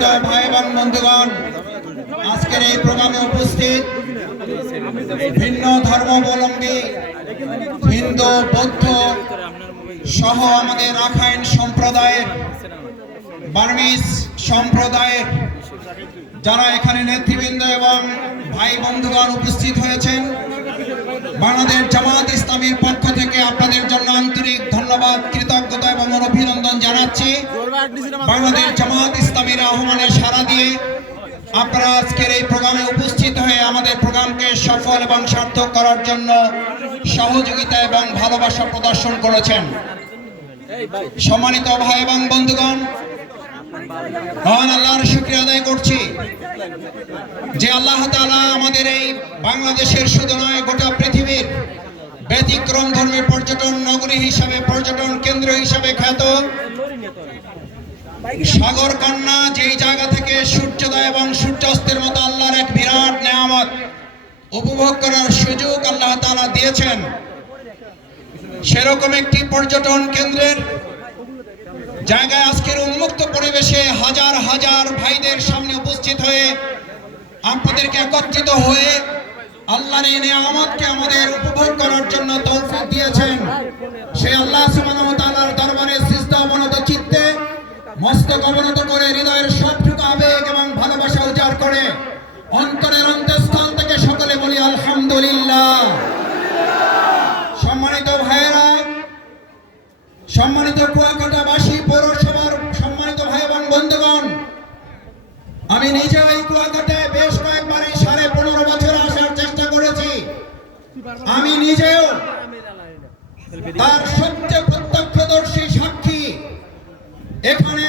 সম্মানিত ভাই এবং বন্ধুগণ, আজকের এই প্রোগ্রামে উপস্থিত ভিন্ন ধর্মাবলম্বী, হিন্দু, বৌদ্ধ সহ আমাদের রাখাইন সম্প্রদায়ের বার্মিস সম্প্রদায়ের যারা এখানে নেতৃবৃন্দ এবং ভাই বন্ধুগণ উপস্থিত হয়েছেন বাংলাদেশ জামাত ইসলামীর পক্ষ থেকে আপনাদের জন্য আন্তরিক ধন্যবাদ, কৃতজ্ঞতা এবং অভিনন্দন জানাচ্ছি। বাংলাদেশ জামাত ইসলামীর আহ্বানে সাড়া দিয়ে আপনারা আজকের এই প্রোগ্রামে উপস্থিত হয়ে আমাদের প্রোগ্রামকে সফল এবং সার্থক করার জন্য সহযোগিতা এবং ভালোবাসা প্রদর্শন করেছেন। সম্মানিত ভাই এবং বন্ধুগণ মহান আল্লাহর শুক্রিয়া আদায় করছি যে আল্লাহ তাআলা আমাদের এই বাংলাদেশের শুধু নয়, গোটা পৃথিবীর ব্যতিক্রম ধর্মী পর্যটন নগরী হিসাবে, পর্যটন কেন্দ্র হিসাবে খ্যাত সাগর কন্যা যেই জায়গা থেকে সূর্যোদয় এবং সূর্যাস্তের মতো আল্লাহর এক বিরাট নেয়ামত উপভোগ করার সুযোগ আল্লাহ তাআলা দিয়েছেন। সেরকম একটি পর্যটন কেন্দ্রের জায়গায় আজকের উন্মুক্ত পরিবেশে হাজার হাজার ভাইদের সামনে উপস্থিত হয়ে আপনাদেরকে একত্রিত হয়ে আল্লাহর নিয়ামতকে আমাদের উপভোগ করার জন্য তৌফিক দিয়েছেন। সেই আল্লাহ দরবারে অবনত চিত্তে, মস্তক অবনত করে হৃদয়ের সবটুকু আবেগ এবং ভালোবাসা উজাড় করে অন্তরের অন্তঃস্থল থেকে সকলে বলি আলহামদুলিল্লাহ। সম্মানিত ভাইয়েরা, সম্মানিত পৌরসভার সম্মানিত ভাই এবং বন্ধুগণ আমি নিজে এই কুয়াকাটায় বেশ কয়েকবার এই সাড়ে পনেরো বছর আসার চেষ্টা করেছি। আমি নিজেও তার সবচেয়ে প্রত্যক্ষদর্শী সাক্ষী। এখানে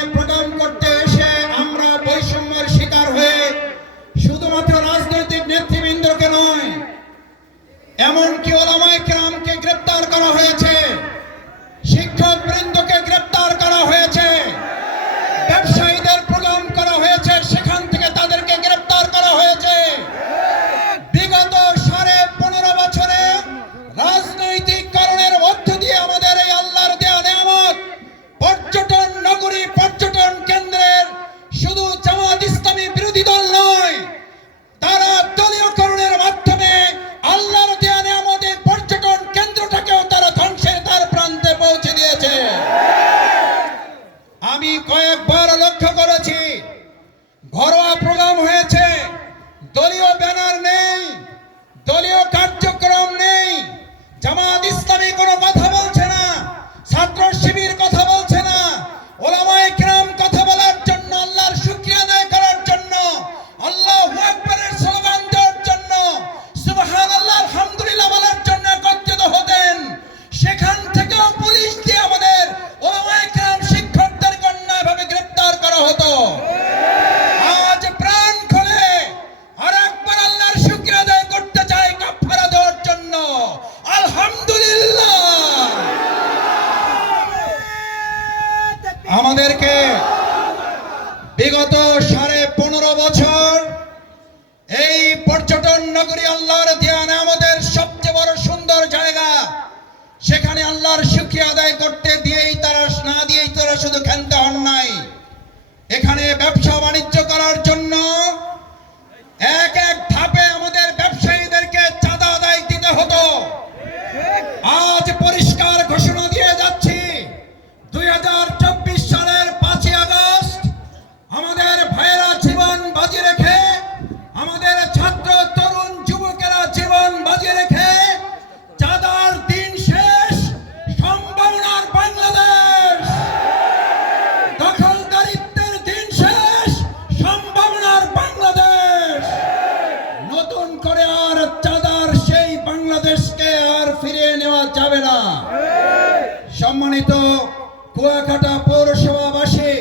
কুয়াকাটা পৌরসভাবাসী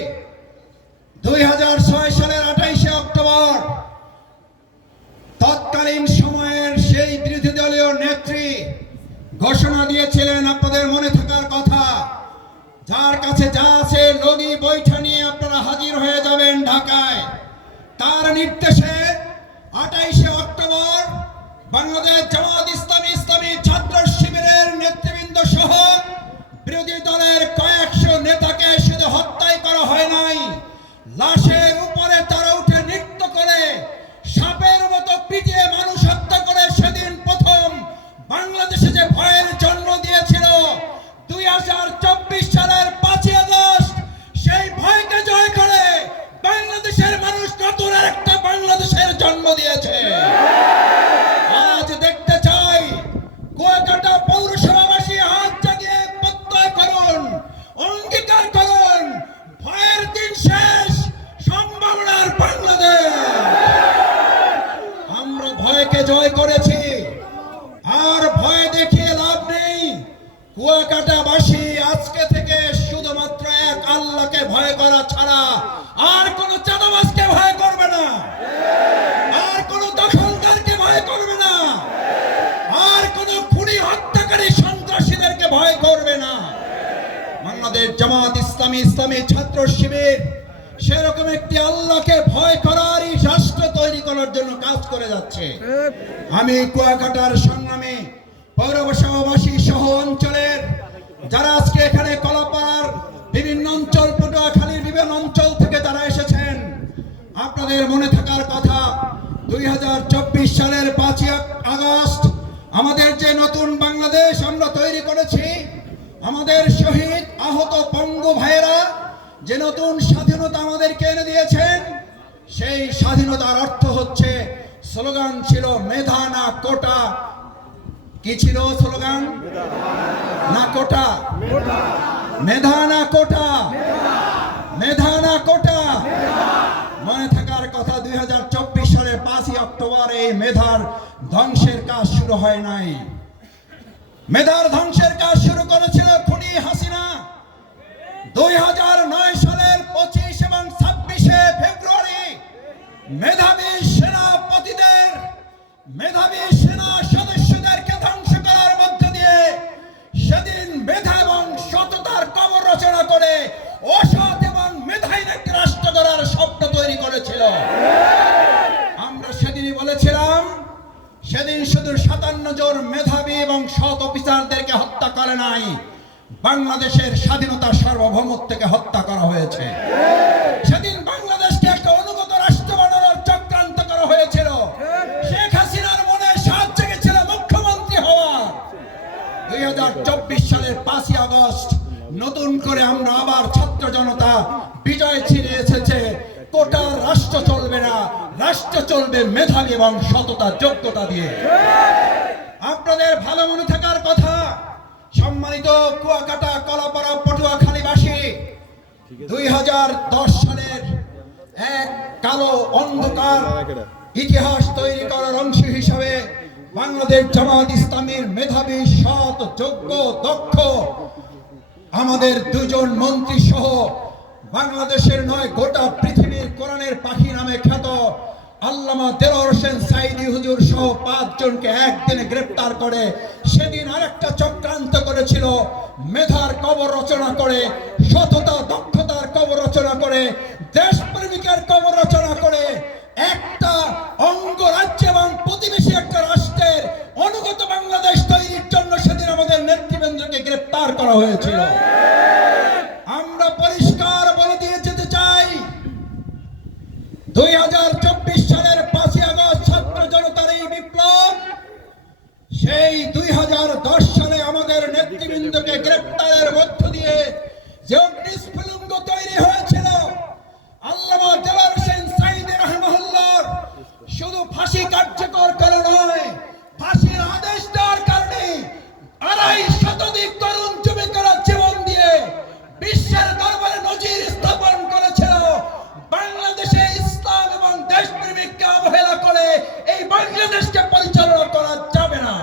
দুই হাজার ছয় সালের আঠাইশে অক্টোবর তৎকালীন সময়ের সেই বিরোধী দলীয় নেত্রী ঘোষণা দিয়েছিলেন আপনাদের মনে থাকার কথা। যার কাছে যা আছে লগি বৈঠা নিয়ে আপনারা হাজির হয়ে যাবেন ঢাকায়। তার নির্দেশে আঠাইশে অক্টোবর বাংলাদেশ জামাত ইসলামী ইসলামী ছাত্র শিবিরের নেতৃবৃন্দ সহ বিরোধী দলের কয়েকশো নেতাকে শুধু হত্যাই করা হয় নাই। লাশের উপরে সমাজকে ইসলামী ইসলামী ছাত্র শিবির, সেরকম একটি আল্লাহকে ভয় করারই রাষ্ট্র তৈরি করার জন্য কাজ করে যাচ্ছে। আমি কুয়াকাটার সংগ্রামে, পৌরসভাবাসী সহ অঞ্চলের, যারা আজকে এখানে কলাপাড়ার বিভিন্ন অঞ্চল, পটুয়াখালীর বিভিন্ন অঞ্চল থেকে যারা এসেছেন, আপনাদের মনে থাকার কথা, দুই হাজার চব্বিশ সালের পাঁচই আগস্ট আমাদের যে নতুন বাংলাদেশ আমরা তৈরি করেছি আমাদের শহীদ আহত পঙ্গু ভাইয়েরা, যে নতুন স্বাধীনতা আমাদেরকে এনে দিয়েছেন, সেই স্বাধীনতার অর্থ হচ্ছে, স্লোগান ছিল মেধা না কোটা। কি ছিল স্লোগান? না কোটা। মেধা না কোটা। মেধা না কোটা। মনে থাকার কথা, দুই সালের পাঁচই অক্টোবর এই মেধার ধ্বংসের কাজ শুরু হয় নাই। মেধার ধ্বংসের কাজ শুরু করেছিল খুনি হাসিনা। দুই হাজার নয় সালের পঁচিশ এবং ছাব্বিশে ফেব্রুয়ারি মেধাবী সেনাপতিদের, মেধাবী সেনা সদস্যদেরকে ধ্বংস করার মধ্য দিয়ে সেদিন মেধা এবং সততার কবর রচনা করে অসৎ এবং মেধাহীন রাষ্ট্র গড়ার স্বপ্ন তৈরি করেছিল। আমরা সেদিনই বলেছিলাম সেদিন শুধু সাতান্ন জোর মেধাবী এবং সৎ অফিসারদেরকে হত্যা করে নাই, বাংলাদেশের স্বাধীনতা সার্বভৌমত্বকে হত্যা করা হয়েছে। সেদিন বাংলাদেশকে একটা অনুগত রাষ্ট্র বানানোর চক্রান্ত করা হয়েছিল। শেখ হাসিনার মনে সাত জেগেছিল মুখ্যমন্ত্রী হওয়া দুই হাজার চব্বিশ সালের পাঁচই আগস্ট নতুন করে আমরা আবার ছাত্র জনতা বিজয় ছিঁড়ে এসেছে। কোটা রাষ্ট্র চলবে না, রাষ্ট্র চলবে মেধাবী এবং সততা, যোগ্যতা দিয়ে। আপনাদের ভালো মনে থাকার কথা, সম্মানিত কুয়াকাটা, কলাপাড়া পটুয়াখালীবাসী দুই হাজার দশ সালের এক কালো অন্ধকার ইতিহাস তৈরি করার অংশ হিসাবে বাংলাদেশ জামাত ইসলামীর মেধাবী, সৎ, যোগ্য, দক্ষ আমাদের দুজন মন্ত্রী সহ বাংলাদেশের নয়, গোটা পৃথিবীর কোরআনের পাখি নামে খ্যাত আল্লামা হোসেন সাইদি হুজুর সহ পাঁচজনকে একদিনে গ্রেপ্তার করে, সেদিন আরেকটা চক্রান্ত করেছিল, মেধার কবর রচনা করে, সততা, দক্ষতার কবর রচনা করে, দেশপ্রেমিকের কবর রচনা করে, একটা অঙ্গরাজ্য এবং প্রতিবেশী একটা রাষ্ট্রের অনুগত বাংলাদেশ তৈরির জন্য গ্রেপ্তার করা হয়েছিল। আমরা পরিষ্কার বলে দিয়ে যেতে চাই, দুই হাজার চব্বিশ সালের পাঁচই আগস্ট ছাত্র জনতার এই বিপ্লব, সেই দুই হাজার দশ সালে আমাদের নেতৃবৃন্দকে গ্রেপ্তারের মধ্য দিয়ে যে বাংলাদেশকে পরিচালনা করা যাবে না।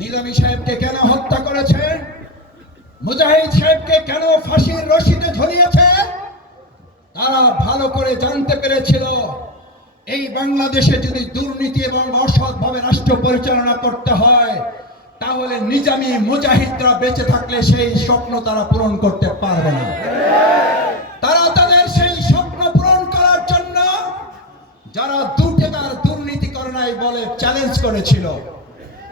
নিজামী সাহেবকে কেন হত্যা করেছে? মুজাহিদ সাহেবকে কেন ফাঁসির রশিদে ঝুলিয়েছে? তারা ভালো করে জানতে পেরেছিল, এই বাংলাদেশে যদি দুর্নীতি এবং অসৎভাবে রাষ্ট্র পরিচালনা করতে হয়, তাহলে নিজামী মুজাহিদরা বেঁচে থাকলে সেই স্বপ্ন তারা পূরণ করতে পারবে না। যারা দু দুর্নীতি করে নাই বলে চ্যালেঞ্জ করেছিল।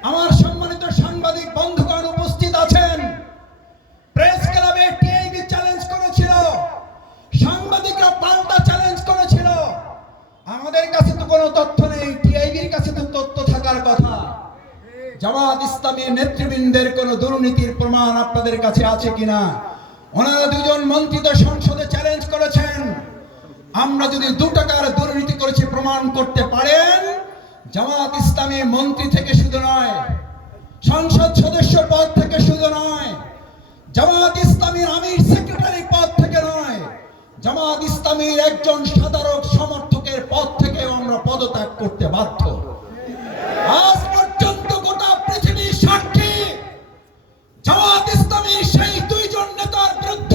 আমার সম্মানিত সাংবাদিক বন্ধুগণ উপস্থিত আছেন। প্রেস ক্লাবে টিআইবি চ্যালেঞ্জ করেছিল। সাংবাদিকরা পাল্টা চ্যালেঞ্জ করেছিল। আমাদের কাছে তো কোনো তথ্য নেই টিআইবির কাছে তো তথ্য থাকার কথা। জামাত ইসলামীর নেতৃবৃন্দের কোনো দুর্নীতির প্রমাণ আপনাদের কাছে আছে কিনা? ওনারা দুজন মন্ত্রী তো সংসদে চ্যালেঞ্জ করেছেন। আমরা যদি দু টাকার দুর্নীতি করেছি, প্রমাণ করতে পারেন, জামাত ইসলামী মন্ত্রী থেকে শুধু নয়, সংসদ সদস্য পদ থেকে শুধু নয়, জামাত ইসলামীর আমির সেক্রেটারি পদ থেকে নয়, জামাত ইসলামীর একজন সাধারণ সমর্থকের পদ থেকে আমরা পদত্যাগ করতে বাধ্য। আজ পর্যন্ত গোটা পৃথিবীর সাক্ষী জামাত ইসলামী সেই দুইজন নেতার বিরুদ্ধে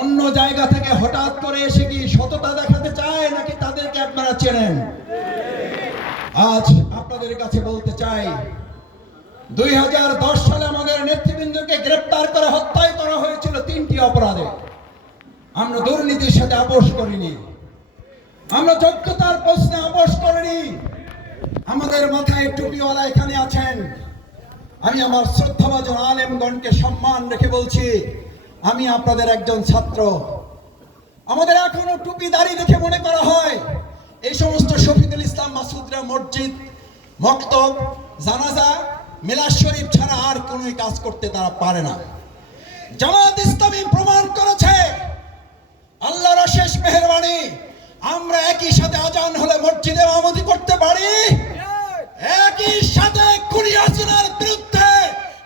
অন্য জায়গা থেকে হঠাৎ করে এসে কি সততা দেখাতে চায় নাকি তাদেরকে আপনারা চেনেন? আজ আপনাদের কাছে বলতে চাই, দুই হাজার দশ সালে আমাদের নেতৃবৃন্দকে গ্রেপ্তার করে হত্যায় করা হয়েছিল তিনটি অপরাধে। আমরা দুর্নীতির সাথে আপোষ করিনি। আমরা যোগ্যতার প্রশ্নে আপোষ করিনি। আমাদের মাথায় টুপিওয়ালা এখানে আছেন। আমি আমার শ্রদ্ধাভাজন আলেমগণকে সম্মান রেখে বলছি আমি আপনাদের একজন ছাত্র। আমাদের এখনও টুপি দাড়ি দেখে মনে করা হয়, এই সমস্ত শফিকুল ইসলাম মাসুদরা মসজিদ, মক্তব, জানাজা, মিলাদ শরীফ ছাড়া আর কোনো কাজ করতে তারা পারে না। জামাত ইসলামী প্রমাণ করেছে, আল্লাহর শেষ মেহরবানি, আমরা একই সাথে আজান হলে মসজিদে আমদি করতে পারি। একই সাথে কুড়িয়াজনের বিরুদ্ধে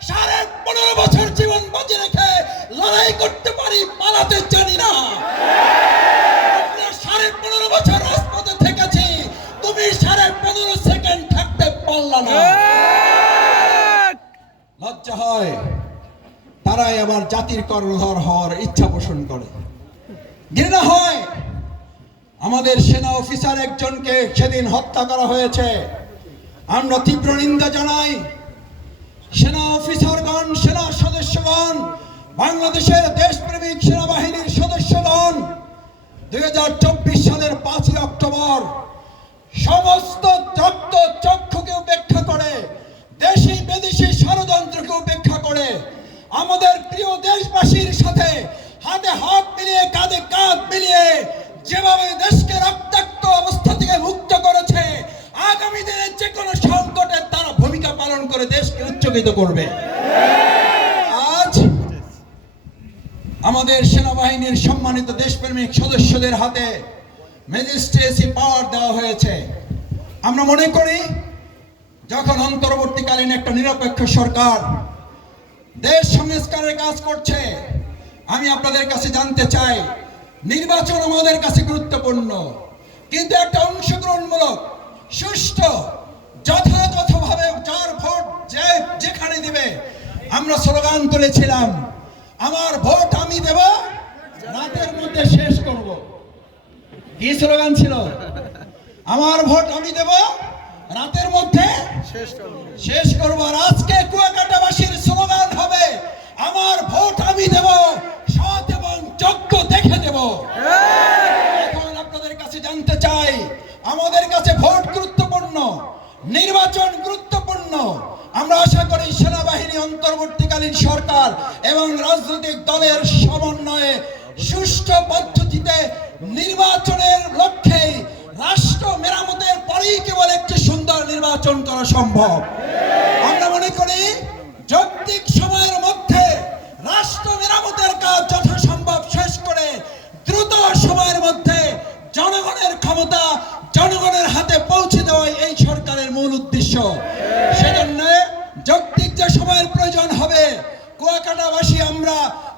সাড়ে পনেরো বছর জীবন বাজি রেখে লড়াই করতে পারি পালাতে জানি না। আমরা সাড়ে পনেরো বছর রাজপথে থেকেছি তুমি সাড়ে পনেরো সেকেন্ড থাকতে পারলা না। লজ্জা হয় তারাই আবার জাতির কর্ণধর হওয়ার ইচ্ছা পোষণ করে। ঘৃণা হয় আমাদের সেনা অফিসার একজনকে সেদিন হত্যা করা হয়েছে। আমরা তীব্র নিন্দা জানাই সেনা অফিসারগণ সেনা সদস্যগণ বাংলাদেশের দেশপ্রেমিক সেনাবাহিনীর সদস্যগণ, দুই হাজার চব্বিশ সালের পাঁচই অক্টোবর, সমস্ত রক্ত চক্ষুকে উপেক্ষা করে, দেশি বিদেশি ষড়যন্ত্রকে উপেক্ষা করে, আমাদের প্রিয় দেশবাসীর সাথে হাতে হাত মিলিয়ে, কাঁধে কাঁধ মিলিয়ে যেভাবে দেশকে রক্তাক্ত অবস্থা থেকে মুক্ত করেছে, আগামী দিনে যে কোনো সংকটে তারা ভূমিকা পালন করে দেশকে উচ্চকিত করবে আজ আমাদের সেনাবাহিনীর সম্মানিত দেশপ্রেমিক সদস্যদের হাতে ম্যাজিস্ট্রেসি পাওয়ার দেওয়া হয়েছে। আমরা মনে করি, যখন অন্তর্বর্তীকালীন একটা নিরপেক্ষ সরকার দেশ সংস্কারের কাজ করছে, আমি আপনাদের কাছে জানতে চাই, নির্বাচন আমাদের কাছে গুরুত্বপূর্ণ। কিন্তু একটা অংশগ্রহণমূলক, সুষ্ঠু, যথাযথভাবে যার ভোট যে যেখানে দিবে, আমরা স্লোগান তুলেছিলাম আমার ভোট আমি দেব রাতের মধ্যে শেষ করব। কি স্লোগান ছিল? আমার ভোট আমি দেব রাতের মধ্যে শেষ করব। আর আজকে কুয়াকাটাবাসীর স্লোগান হবে আমার ভোট আমি দেব সৎ এবং যোগ্য দেখে দেব। এখন আপনাদের কাছে জানতে চাই আমাদের কাছে ভোট গুরুত্বপূর্ণ নির্বাচন গুরুত্বপূর্ণ আমরা আশা করি সেনাবাহিনী অন্তর্বর্তীকালীন সরকার এবং রাজনৈতিক দলের সমন্বয়ে সুষ্ঠু পদ্ধতিতে নির্বাচনের লক্ষ্যে রাষ্ট্র মেরামতের পরেই কেবল একটি সুন্দর নির্বাচন করা সম্ভব আমরা মনে করি যৌক্তিক সময়ের মধ্যে রাষ্ট্র মেরামতের কাজ যথাসম্ভব শেষ করে দ্রুত সময়ের মধ্যে জনগণের ক্ষমতা জনগণের হাতে পৌঁছে দেওয়াই এই সরকারের মূল উদ্দেশ্য সেজন্য যৌক্তিক যে সময়ের প্রয়োজন হবে কুয়াকাটাবাসী আমরা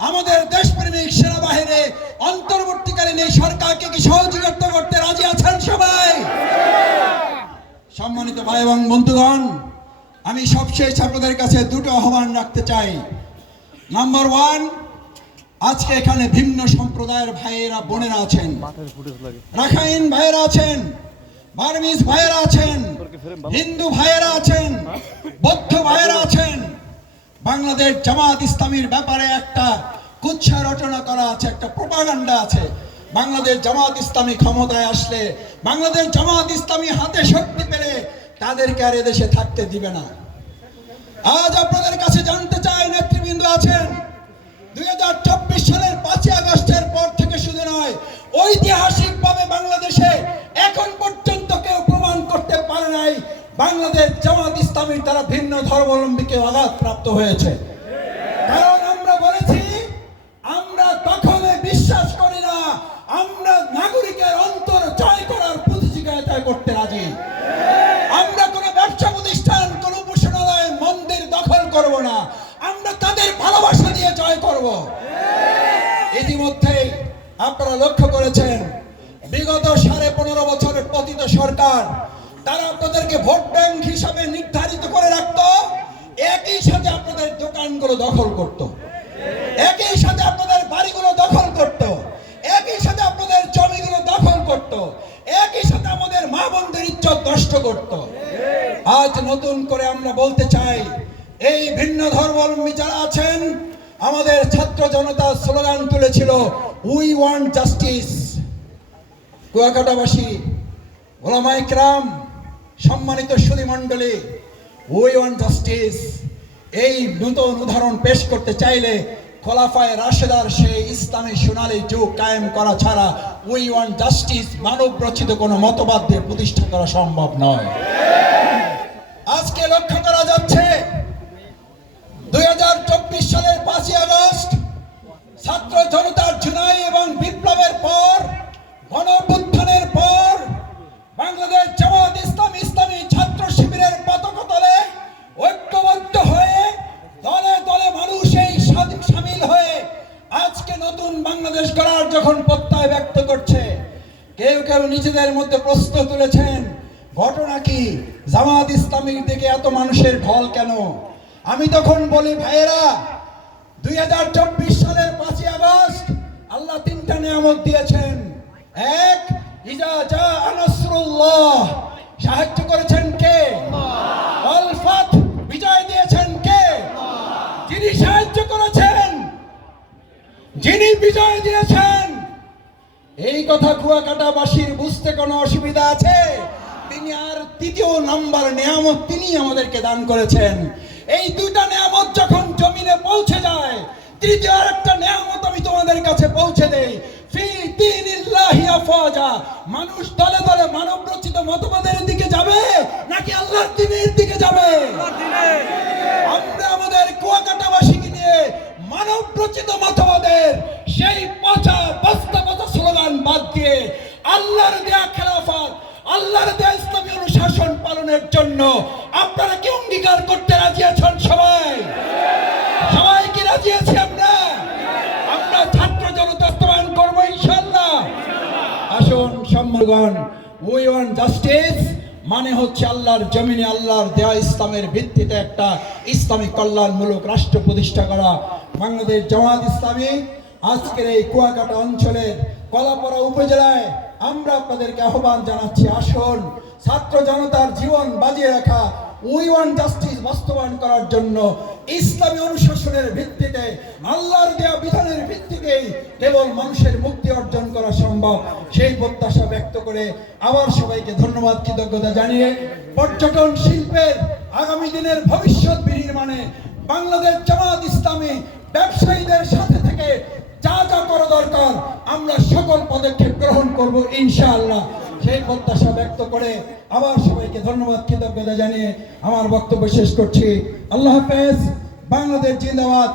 আমাদের দেশপ্রেমিক সেনাবাহিনী অন্তর্বর্তীকালীন এই সরকারকে কি সহযোগিতা করতে রাজি আছেন সবাই? সম্মানিত ভাই এবং বন্ধুগণ, আমি সবশেষ আপনাদের কাছে দুটো আহ্বান রাখতে চাই। নাম্বার ওয়ান, আজকে এখানে ভিন্ন সম্প্রদায়ের ভাইয়েরা, বোনেরা আছেন। রাখাইন ভাইয়েরা আছেন, বার্মিজ ভাইয়েরা আছেন, হিন্দু ভাইয়েরা আছেন, বৌদ্ধ ভাইয়েরা আছেন। বাংলাদেশ জামাত ইসলামীর ব্যাপারে একটা কুচ্ছা রচনা করা আছে, একটা প্রপাগান্ডা আছে। বাংলাদেশ জামাত ইসলামী ক্ষমতায় আসলে, বাংলাদেশ জামাত ইসলামী হাতে শক্তি পেলে তাদেরকে আর এদেশে থাকতে দিবে না। আজ আপনাদের কাছে জানতে চাই, নেতৃবৃন্দ আছেন? দুই হাজার চব্বিশ সালের পাঁচই আগস্টের পর থেকে শুধু নয়, ঐতিহাসিকভাবে বাংলাদেশে এখন পর্যন্ত কেউ প্রমাণ করতে পারে নাই, বাংলাদেশ জামাত ইসলামীর দ্বারা ভিন্ন ধর্মাবলম্বীকে আঘাত প্রাপ্ত হয়েছে। জয় করব ইতিমধ্যে আপনারা লক্ষ্য করেছেন, বিগত সাড়ে পনেরো বছরের পতিত সরকার, তারা আপনাদেরকে ভোট ব্যাংক হিসাবে নির্ধারিত করে রাখত, একই সাথে আপনাদের দোকানগুলো দখল করত, একই সাথে আপনাদের বাড়িগুলো দখল করত, একই সাথে আপনাদের জমিগুলো দখল করত, একই সাথে আমাদের মা বোনদের ইজ্জত নষ্ট করত। আজ নতুন করে আমরা বলতে চাই, এই ভিন্ন ধর্মাবলম্বী যারা আছেন আমাদের ছাত্র জনতা স্লোগান তুলেছিল উই ওয়ান্ট জাস্টিস কুয়াকাটাবাসী ওলামাইকরাম সম্মানিত সুধী মণ্ডলী উই ওয়ান্ট জাস্টিস এই নতুন উদাহরণ পেশ করতে চাইলে খোলাফায় রাশেদার সেই ইসলামী সোনালী যুগ কায়েম করা ছাড়া উই ওয়ান্ট জাস্টিস মানব রচিত কোনো মতবাদ দিয়ে প্রতিষ্ঠা করা সম্ভব নয়। আজকে লক্ষ্য করা যাচ্ছে দুই সালের পাঁচই আগস্ট ছাত্র জনতার জুনাই এবং বিপ্লবের পর, গণঅভ্যুত্থানের পর, বাংলাদেশ জামাত ইসলাম ইসলামী ছাত্র শিবিরের পতাকা তলে ঐক্যবদ্ধ হয়ে দলে দলে মানুষ এই সামিল হয়ে আজকে নতুন বাংলাদেশ গড়ার যখন প্রত্যয় ব্যক্ত করছে, কেউ কেউ নিজেদের মধ্যে প্রশ্ন তুলেছেন, ঘটনা কি? জামাত ইসলামীর দিকে এত মানুষের ঢল কেন? আমি তখন বলি, ভাইয়েরা দুই হাজার চব্বিশ সালের পাঁচই আগস্ট আল্লাহ তিনটা নিয়ামত দিয়েছেন। এক ইজা আনসরুল্লাহ সাহায্য করেছেন কে? অলফাত বিজয় দিয়েছেন কে? যিনি সাহায্য করেছেন যিনি বিজয় দিয়েছেন। এই কথা কুয়াকাটাবাসীর বুঝতে কোনো অসুবিধা আছে? তিনি আর তৃতীয় নাম্বার নিয়ামত তিনি আমাদেরকে দান করেছেন। এই দুইটা নিয়ামত যখন জমিনে পৌঁছে যায়। তৃতীয় আরেকটা নিয়ামত আমি তোমাদের কাছে পৌঁছে দেই। ফি দীনিল্লাহি আফাজা মানুষ দলে দলে মানব রচিত মতবাদের দিকে যাবে নাকি আল্লাহর দ্বীনের দিকে যাবে? আমরা আমাদের কুয়াকাটাবাসীকে মানে হচ্ছে আল্লাহর জমিনে আল্লাহর দেয়া ইসলামের ভিত্তিতে একটা ইসলামী কল্যাণমূলক রাষ্ট্র প্রতিষ্ঠা করা। বাংলাদেশ জামাত ইসলামী আজকের এই কুয়াকাটা অঞ্চলের কলাপাড়া উপজেলায় আমরা আপনাদেরকে আহ্বান জানাচ্ছি, আসুন। ছাত্র জনতার জীবন বাজিয়ে রাখা উই ওয়ান জাস্টিস বাস্তবায়ন করার জন্য ইসলামী অনুশাসনের ভিত্তিতে, আল্লাহর দেওয়া বিধানের ভিত্তিতেই কেবল মানুষের মুক্তি অর্জন করা সম্ভব। সেই প্রত্যাশা ব্যক্ত করে আবার সবাইকে ধন্যবাদ, কৃতজ্ঞতা জানিয়ে পর্যটন শিল্পের আগামী দিনের ভবিষ্যৎ বিনির্মাণে বাংলাদেশ জামাত ইসলামী ব্যবসায়ীদের সাথে থেকে যা যা করা দরকার, আমরা সকল পদক্ষেপ গ্রহণ করব, ইনশাআল্লাহ। সেই প্রত্যাশা ব্যক্ত করে আবার সবাইকে ধন্যবাদ, কৃতজ্ঞতা জানিয়ে আমার বক্তব্য শেষ করছি। আল্লাহ হাফেজ, বাংলাদেশ জিন্দাবাদ।